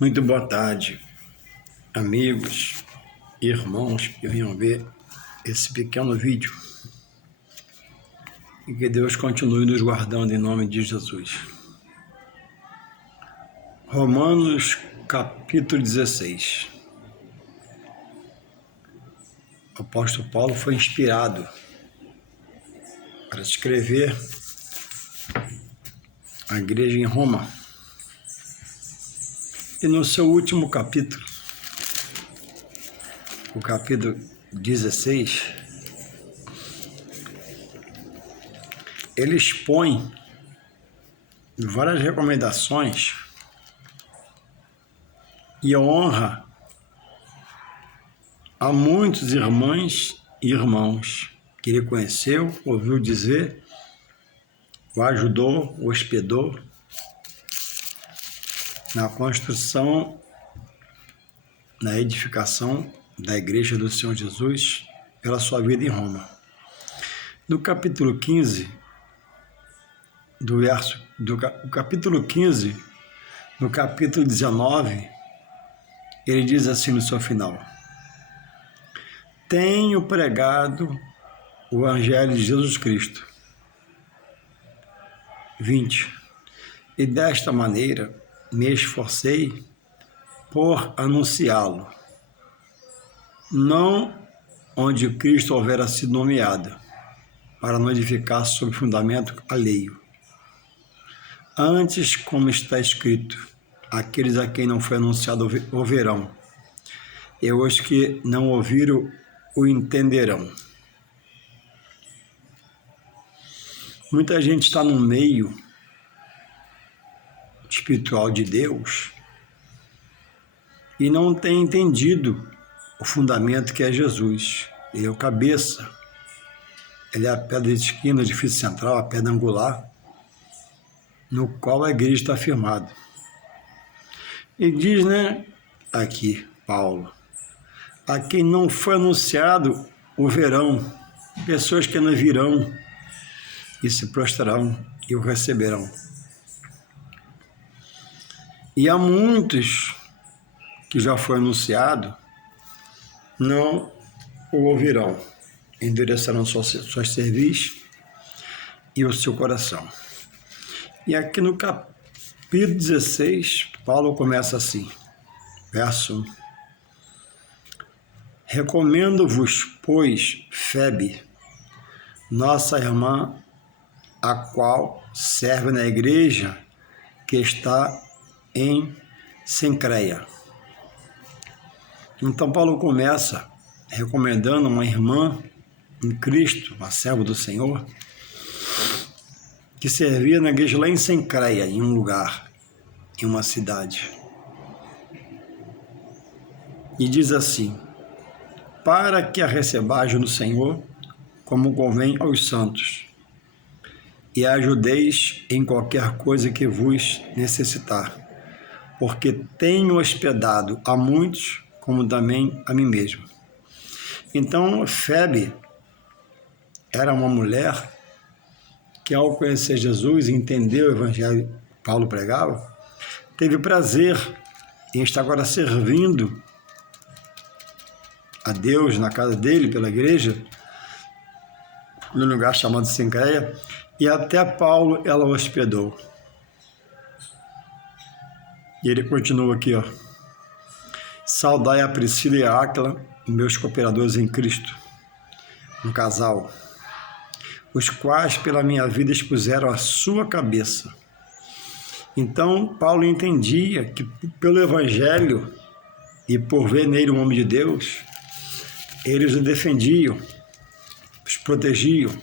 Muito boa tarde, amigos, irmãos que venham ver esse pequeno vídeo. E que Deus continue nos guardando em nome de Jesus. Romanos capítulo 16. O apóstolo Paulo foi inspirado para escrever a igreja em Roma. E no seu último capítulo, o capítulo 16, ele expõe várias recomendações e honra a muitos irmãs e irmãos que ele conheceu, ouviu dizer, o ajudou, o hospedou na construção, na edificação da Igreja do Senhor Jesus pela sua vida em Roma. No capítulo 15, capítulo 15, no capítulo 19, ele diz assim no seu final: tenho pregado o Evangelho de Jesus Cristo. 20. E desta maneira me esforcei por anunciá-lo, não onde Cristo houvera sido nomeado, para não edificar sobre fundamento alheio. Antes, como está escrito, aqueles a quem não foi anunciado ouvirão, e os que não ouviram o entenderão. Muita gente está no meio espiritual de Deus e não tem entendido o fundamento que é Jesus. Ele é o cabeça, ele é a pedra de esquina, o edifício central, a pedra angular, no qual a igreja está firmada. E diz, aqui, Paulo, a quem não foi anunciado o verão, pessoas que não virão e se prostrarão e o receberão. E há muitos que já foi anunciado, não o ouvirão, endereçarão suas cerviz e o seu coração. E aqui no capítulo 16, Paulo começa assim, verso 1. Recomendo-vos, pois, Febe, nossa irmã, a qual serve na igreja que está em Cencreia. Então Paulo começa recomendando uma irmã em Cristo, uma serva do Senhor, que servia na igreja lá em Cencreia, em um lugar, em uma cidade. E diz assim: para que a recebais no Senhor, como convém aos santos, e a ajudeis em qualquer coisa que vos necessitar, porque tenho hospedado a muitos, como também a mim mesmo. Então, Febe era uma mulher que, ao conhecer Jesus e entender o evangelho que Paulo pregava, teve prazer em estar agora servindo a Deus na casa dele, pela igreja, no lugar chamado Cencreia, e até Paulo ela hospedou. E ele continua aqui, saudai a Priscila e a Áquila, meus cooperadores em Cristo, um casal, os quais pela minha vida expuseram a sua cabeça. Então, Paulo entendia que pelo Evangelho e por ver nele um homem de Deus, eles o defendiam, os protegiam,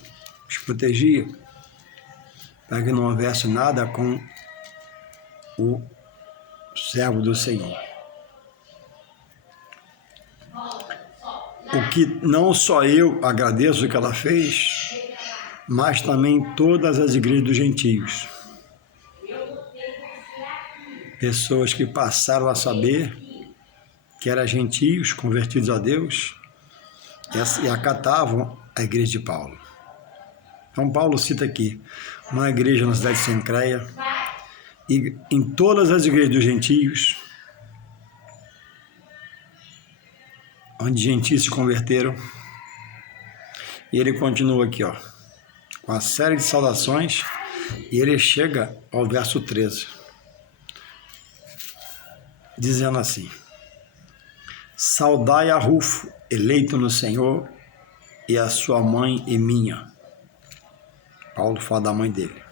para que não houvesse nada com o servo do Senhor. O que não só eu agradeço o que ela fez, mas também todas as igrejas dos gentios. Pessoas que passaram a saber que eram gentios, convertidos a Deus, e acatavam a igreja de Paulo. Então Paulo cita aqui uma igreja na cidade de Cencreia, e em todas as igrejas dos gentios, onde gentios se converteram. E ele continua aqui, ó, com a série de saudações, e ele chega ao verso 13, dizendo assim: saudai a Rufo, eleito no Senhor, e a sua mãe e minha. Paulo fala da mãe dele.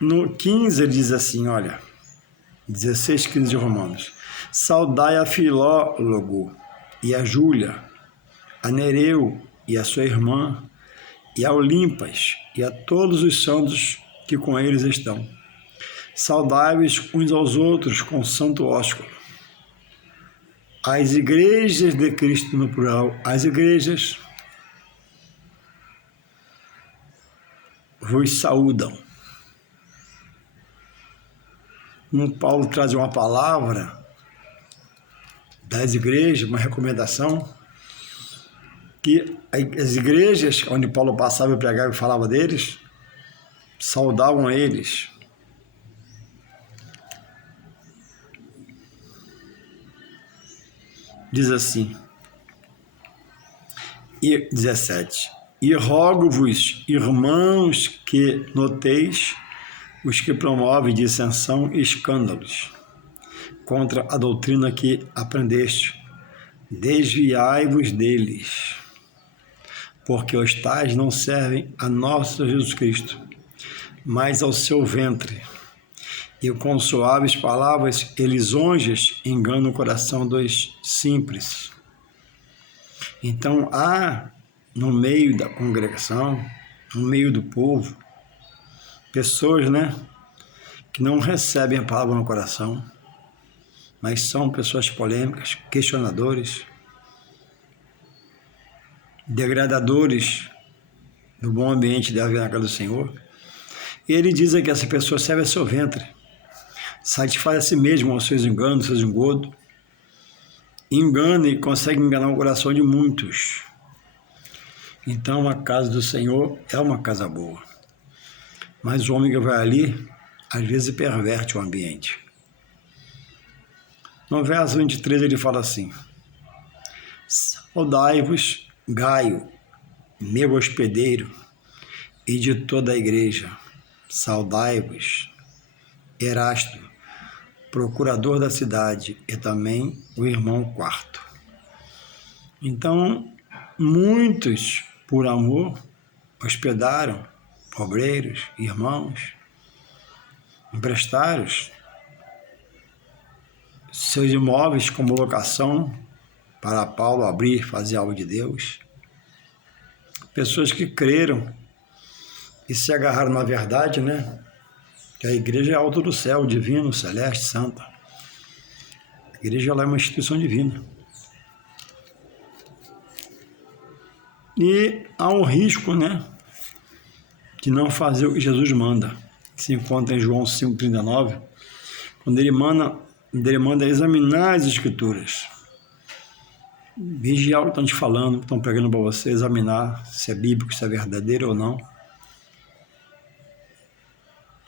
No 15 ele diz assim, olha, 16, 15 de Romanos: saudai a Filólogo e a Júlia, a Nereu e a sua irmã, e a Olimpas, e a todos os santos que com eles estão. Saudai-vos uns aos outros com santo ósculo. As igrejas de Cristo no plural, as igrejas vos saúdam. Paulo traz uma palavra das igrejas, uma recomendação, que as igrejas onde Paulo passava e pregava e falava deles, saudavam eles. Diz assim, e 17: e rogo-vos, irmãos, que noteis os que promovem dissensão e escândalos contra a doutrina que aprendeste, desviai-vos deles, porque os tais não servem a nosso Jesus Cristo, mas ao seu ventre, e com suaves palavras e lisonjas enganam o coração dos simples. Então há no meio da congregação, no meio do povo, pessoas, que não recebem a palavra no coração, mas são pessoas polêmicas, questionadores, degradadores do bom ambiente da vida na casa do Senhor. E ele diz que essa pessoa serve a seu ventre, satisfaz a si mesmo aos seus enganos, seus engodos, engana e consegue enganar o coração de muitos. Então a casa do Senhor é uma casa boa, mas o homem que vai ali, às vezes perverte o ambiente. No verso 23 ele fala assim: saudai-vos Gaio, meu hospedeiro, e de toda a igreja. Saudai-vos Erasto, procurador da cidade, e também o irmão Quarto. Então, muitos, por amor, hospedaram obreiros, irmãos, emprestaram seus imóveis como locação para Paulo abrir, fazer algo de Deus. Pessoas que creram e se agarraram na verdade, que a igreja é alto do céu, divino, celeste, santa. A igreja ela é uma instituição divina. E há um risco, de não fazer o que Jesus manda. Se encontra em João 5,39, quando ele manda examinar as Escrituras. Vigiar o que estão te falando, o que estão pregando para você, examinar se é bíblico, se é verdadeiro ou não.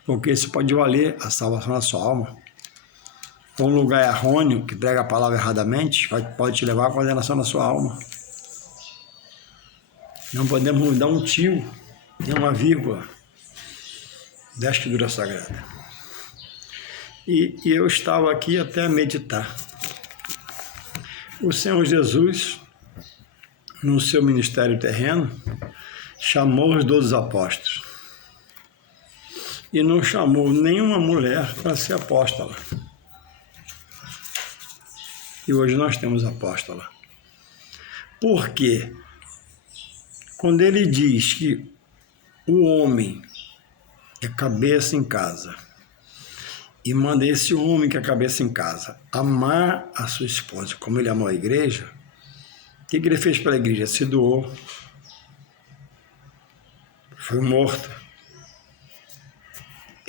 Porque isso pode valer a salvação da sua alma. Ou um lugar errôneo, que prega a palavra erradamente, pode te levar à condenação da sua alma. Não podemos mudar um tio, nem uma vírgula da Escritura Sagrada. E eu estava aqui até a meditar. O Senhor Jesus, no seu ministério terreno, chamou os 12 apóstolos. E não chamou nenhuma mulher para ser apóstola. E hoje nós temos apóstola. Por quê? Quando ele diz que o homem é cabeça em casa, e manda esse homem que é cabeça em casa amar a sua esposa como ele amou a igreja, o que ele fez para a igreja? Se doou, foi morto,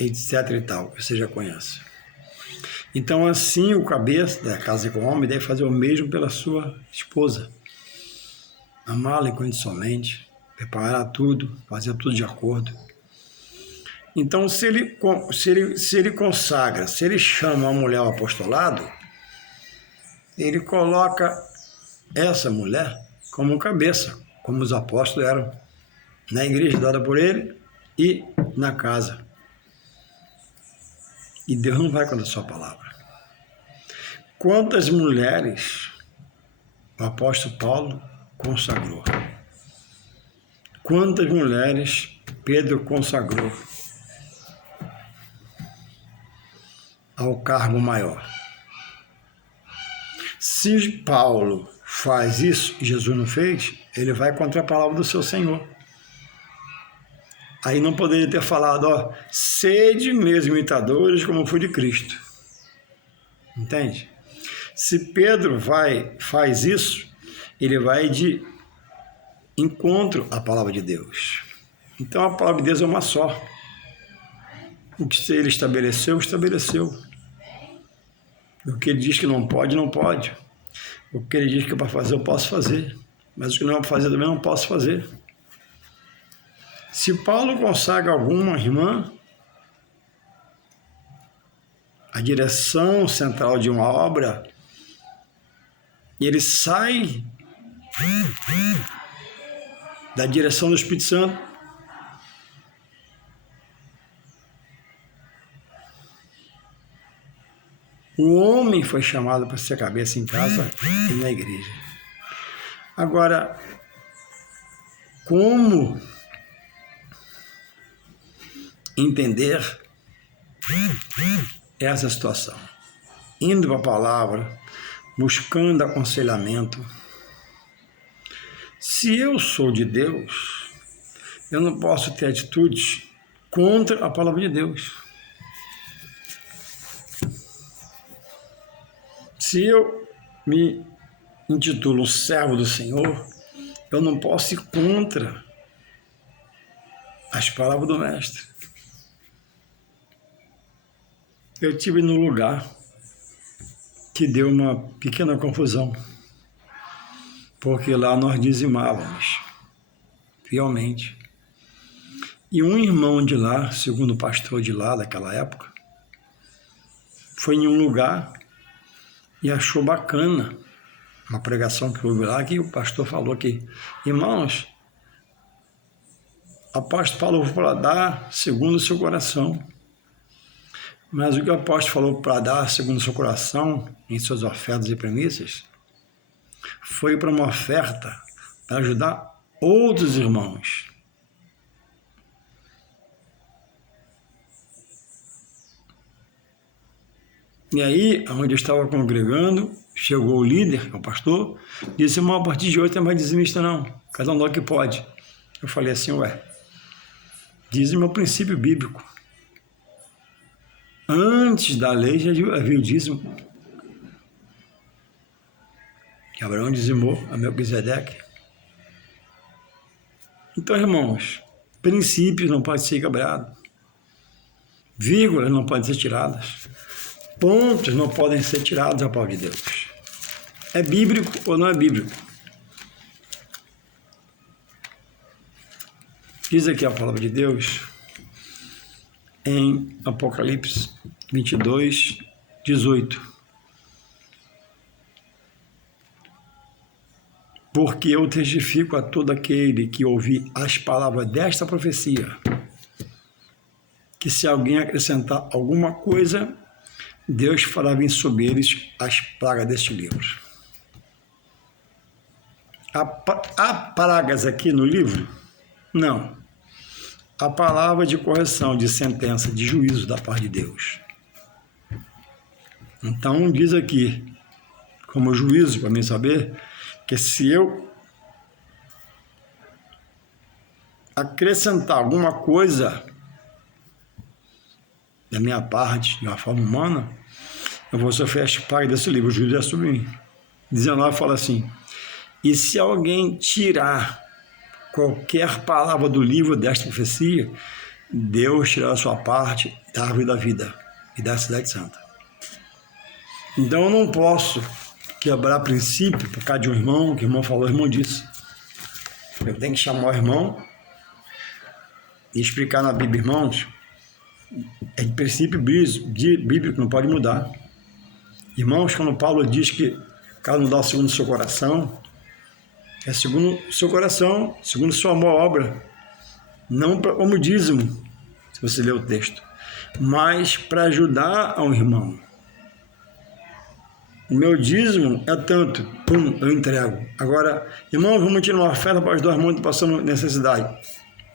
etc e tal, você já conhece. Então assim o cabeça da casa com o homem deve fazer o mesmo pela sua esposa, amá-la incondicionalmente, preparar tudo, fazer tudo de acordo. Então, se ele consagra, se ele chama a mulher ao apostolado, ele coloca essa mulher como cabeça, como os apóstolos eram, na igreja dada por ele e na casa. E Deus não vai contra a sua palavra. Quantas mulheres o apóstolo Paulo consagrou? Quantas mulheres Pedro consagrou ao cargo maior? Se Paulo faz isso e Jesus não fez, ele vai contra a palavra do seu Senhor. Aí não poderia ter falado, ó, sede mesmo imitadores como foi de Cristo. Entende? Se Pedro faz isso, ele vai de encontro à palavra de Deus. Então a palavra de Deus é uma só. O que ele estabeleceu, estabeleceu. O que ele diz que não pode, não pode. O que ele diz que é para fazer, eu posso fazer. Mas o que não é para fazer, também não posso fazer. Se Paulo consagra alguma irmã, a direção central de uma obra, ele sai da direção do Espírito Santo. O homem foi chamado para ser cabeça em casa e na igreja. Agora, como entender essa situação? Indo para a palavra, buscando aconselhamento. Se eu sou de Deus, eu não posso ter atitudes contra a palavra de Deus. Se eu me intitulo servo do Senhor, eu não posso ir contra as palavras do Mestre. Eu estive no lugar que deu uma pequena confusão, porque lá nós dizimávamos fielmente. E um irmão de lá, segundo o pastor de lá daquela época, foi em um lugar e achou bacana uma pregação que houve lá, que o pastor falou que, irmãos, o apóstolo falou para dar segundo o seu coração. Mas o que o apóstolo falou para dar segundo o seu coração, em suas ofertas e premissas, foi para uma oferta para ajudar outros irmãos. E aí, onde eu estava congregando, chegou o líder, que é o pastor, disse, irmão, a partir de hoje não é mais dizimista não, cada um dá o que pode. Eu falei assim, dízimo é o princípio bíblico. Antes da lei já havia o dízimo. Que Abraão dizimou a Melquisedeque. Então, irmãos, princípios não podem ser quebrados. Vírgulas não podem ser tiradas. Pontos não podem ser tirados da palavra de Deus. É bíblico ou não é bíblico? Diz aqui a palavra de Deus em Apocalipse 22, 18. Porque eu testifico a todo aquele que ouvir as palavras desta profecia, que se alguém acrescentar alguma coisa, Deus fará vir sobre eles as pragas deste livro. Há pragas aqui no livro? Não. A palavra de correção, de sentença, de juízo da parte de Deus. Então diz aqui, como juízo, para mim saber, que se eu acrescentar alguma coisa da minha parte, de uma forma humana, eu vou sofrer as pragas desse livro, o juízo é sobre mim. 19 fala assim, e se alguém tirar qualquer palavra do livro desta profecia, Deus tirará a sua parte da árvore da vida e da cidade santa. Então eu não posso quebrar princípio por causa de um irmão, que o irmão falou, o irmão disse. Eu tenho que chamar o irmão e explicar na Bíblia, irmãos, é de princípio bíblico, não pode mudar. Irmãos, quando Paulo diz que Cada um dá segundo o seu coração. É segundo o seu coração, segundo sua amor à obra. Não como dízimo, se você ler o texto, mas para ajudar a um irmão. O meu dízimo é tanto, eu entrego. Agora, irmão, vamos tirar uma oferta para ajudar o irmão que está passando necessidade.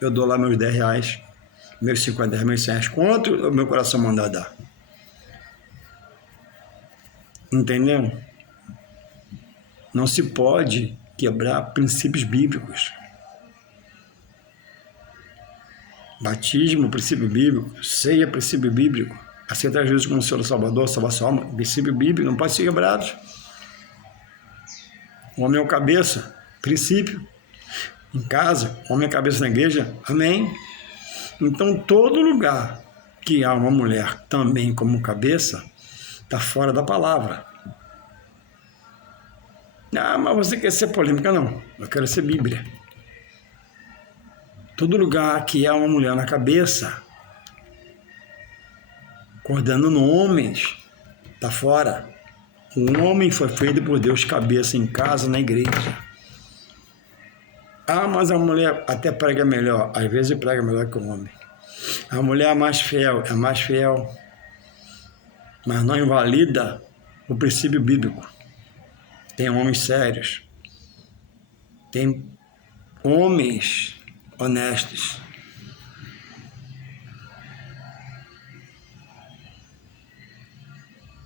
Eu dou lá meus R$10, meus 50 reais, meus 100 reais. Quanto o meu coração mandar dar? Entendeu? Não se pode quebrar princípios bíblicos. Batismo, princípio bíblico. Ceia, princípio bíblico. Aceitar Jesus como Senhor Salvador, salvar sua alma, princípio bíblico, não pode ser quebrado. O homem é o cabeça, princípio. Em casa, o homem é cabeça na igreja, amém. Então, todo lugar que há uma mulher também como cabeça, está fora da palavra. Ah, mas você quer ser polêmica? Não, eu quero ser Bíblia. Todo lugar que há uma mulher na cabeça, coordenando homens, está fora. O homem foi feito por Deus cabeça em casa, na igreja. Ah, mas a mulher até prega melhor. Às vezes prega melhor que o homem. A mulher é mais fiel, mas não invalida o princípio bíblico. Tem homens sérios, tem homens honestos.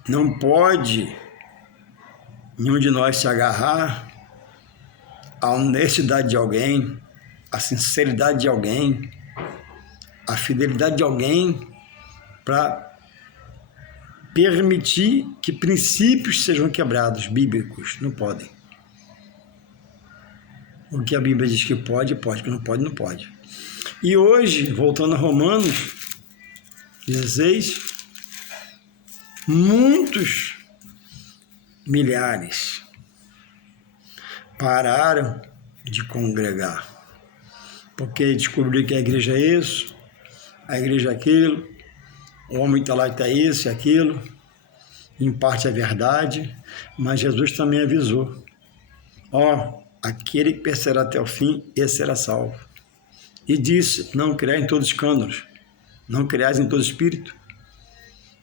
Não pode nenhum de nós se agarrar à honestidade de alguém, à sinceridade de alguém, à fidelidade de alguém para permitir que princípios sejam quebrados, bíblicos. Não podem. O que a Bíblia diz que pode, pode. O que não pode, não pode. E hoje, voltando a Romanos 16, muitos milhares pararam de congregar, porque descobriram que a igreja é isso, a igreja é aquilo, o homem está lá e está isso e aquilo. Em parte é verdade, mas Jesus também avisou. Aquele que perseverar até o fim, esse será salvo. E disse, não criais em todos os escândalos, não criais em todo espírito.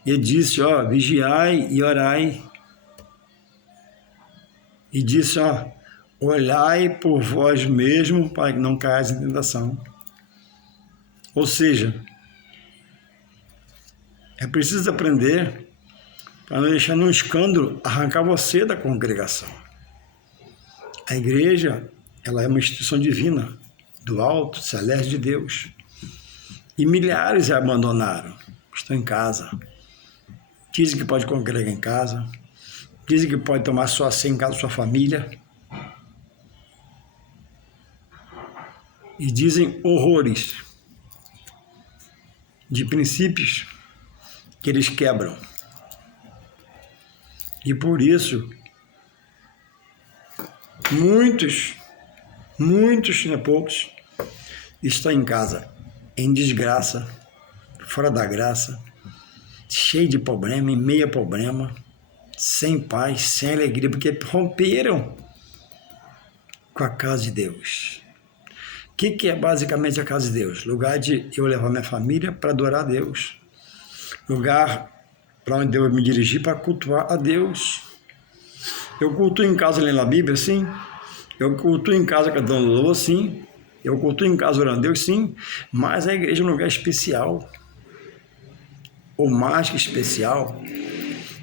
E disse, vigiai e orai. E disse, olhai por vós mesmos para que não caiais em tentação. Ou seja, é preciso aprender para não deixar num escândalo arrancar você da congregação. A igreja, ela é uma instituição divina, do alto, celeste de Deus. E milhares a abandonaram, estão em casa. Dizem que pode congregar em casa, dizem que pode tomar sua ceia em casa da sua família. E dizem horrores de princípios que eles quebram. E por isso, muitos, não é poucos, estão em casa, em desgraça, fora da graça, cheio de problema, em meio a problema, sem paz, sem alegria, porque romperam com a casa de Deus. O que é basicamente a casa de Deus? Lugar de eu levar minha família para adorar a Deus. Lugar para onde eu me dirigir para cultuar a Deus. Eu cultuo em casa lendo a Bíblia, sim. Eu cultuo em casa cantando louvor, sim. Eu cultuo em casa orando a Deus, sim. Mas a igreja é um lugar especial. Ou mais que especial.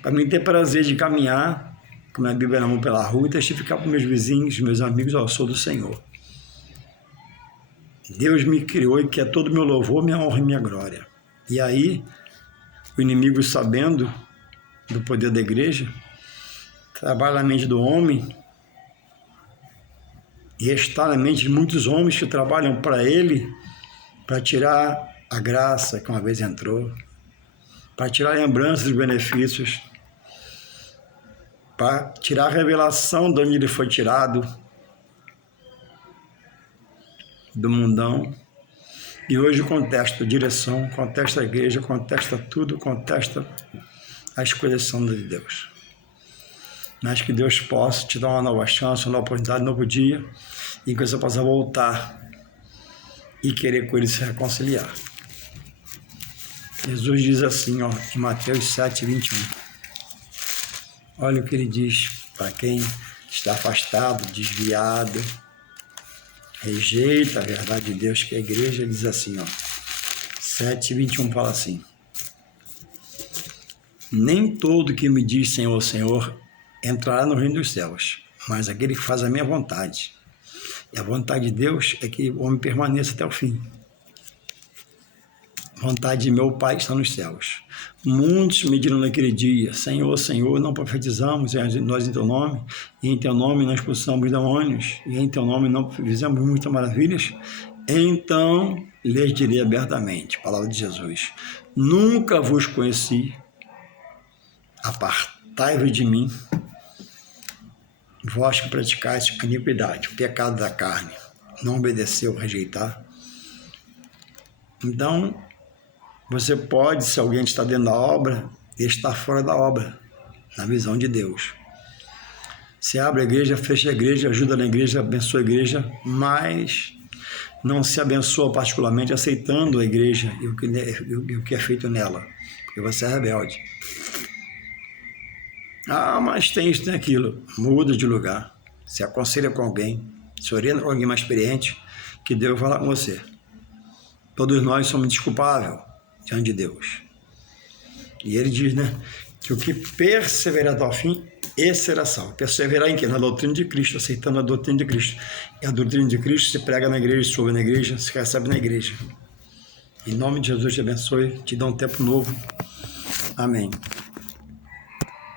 Para mim ter prazer de caminhar com a minha Bíblia na mão pela rua e testificar para meus vizinhos, meus amigos, eu sou do Senhor. Deus me criou e quer todo o meu louvor, minha honra e minha glória. E aí, o inimigo, sabendo do poder da igreja, trabalha na mente do homem e está na mente de muitos homens que trabalham para ele, para tirar a graça que uma vez entrou, para tirar a lembrança dos benefícios, para tirar a revelação de onde ele foi tirado, do mundão. E hoje contesta a direção, contesta a igreja, contesta tudo, contesta as coisas são de Deus. mas que Deus possa te dar uma nova chance, uma nova oportunidade, um novo dia, e que você possa voltar e querer com Ele se reconciliar. Jesus diz assim, ó, em Mateus 7:21. Olha o que Ele diz para quem está afastado, desviado, rejeita a verdade de Deus, que a igreja diz assim, ó, 7:21 fala assim: nem todo que me diz Senhor, Senhor, entrará no reino dos céus, mas aquele que faz a minha vontade. E a vontade de Deus é que o homem permaneça até o fim. A vontade de meu Pai está nos céus. Muitos me dirão naquele dia: Senhor, Senhor, não profetizamos nós em Teu nome, e em Teu nome não expulsamos demônios, e em Teu nome não fizemos muitas maravilhas? Então lhes direi abertamente, palavra de Jesus: nunca vos conheci, apartai-vos de mim, vós que praticais iniquidade, o pecado da carne, não obedeceu, rejeitar. Então, você pode, se alguém está dentro da obra, estar fora da obra, na visão de Deus. Se abre a igreja, fecha a igreja, ajuda na igreja, abençoa a igreja, mas não se abençoa particularmente aceitando a igreja e o que é feito nela, porque você é rebelde. Ah, mas tem isso, tem aquilo. Muda de lugar, se aconselha com alguém, se orienta com alguém mais experiente, que Deus vai falar com você. Todos nós somos desculpáveis diante de Deus. E Ele diz, né, que o que perseverar até o fim, esse será salvo. Perseverar em quê? Na doutrina de Cristo, aceitando a doutrina de Cristo. E a doutrina de Cristo se prega na igreja, se ouve na igreja, se recebe na igreja. Em nome de Jesus, te abençoe, te dá um tempo novo. Amém.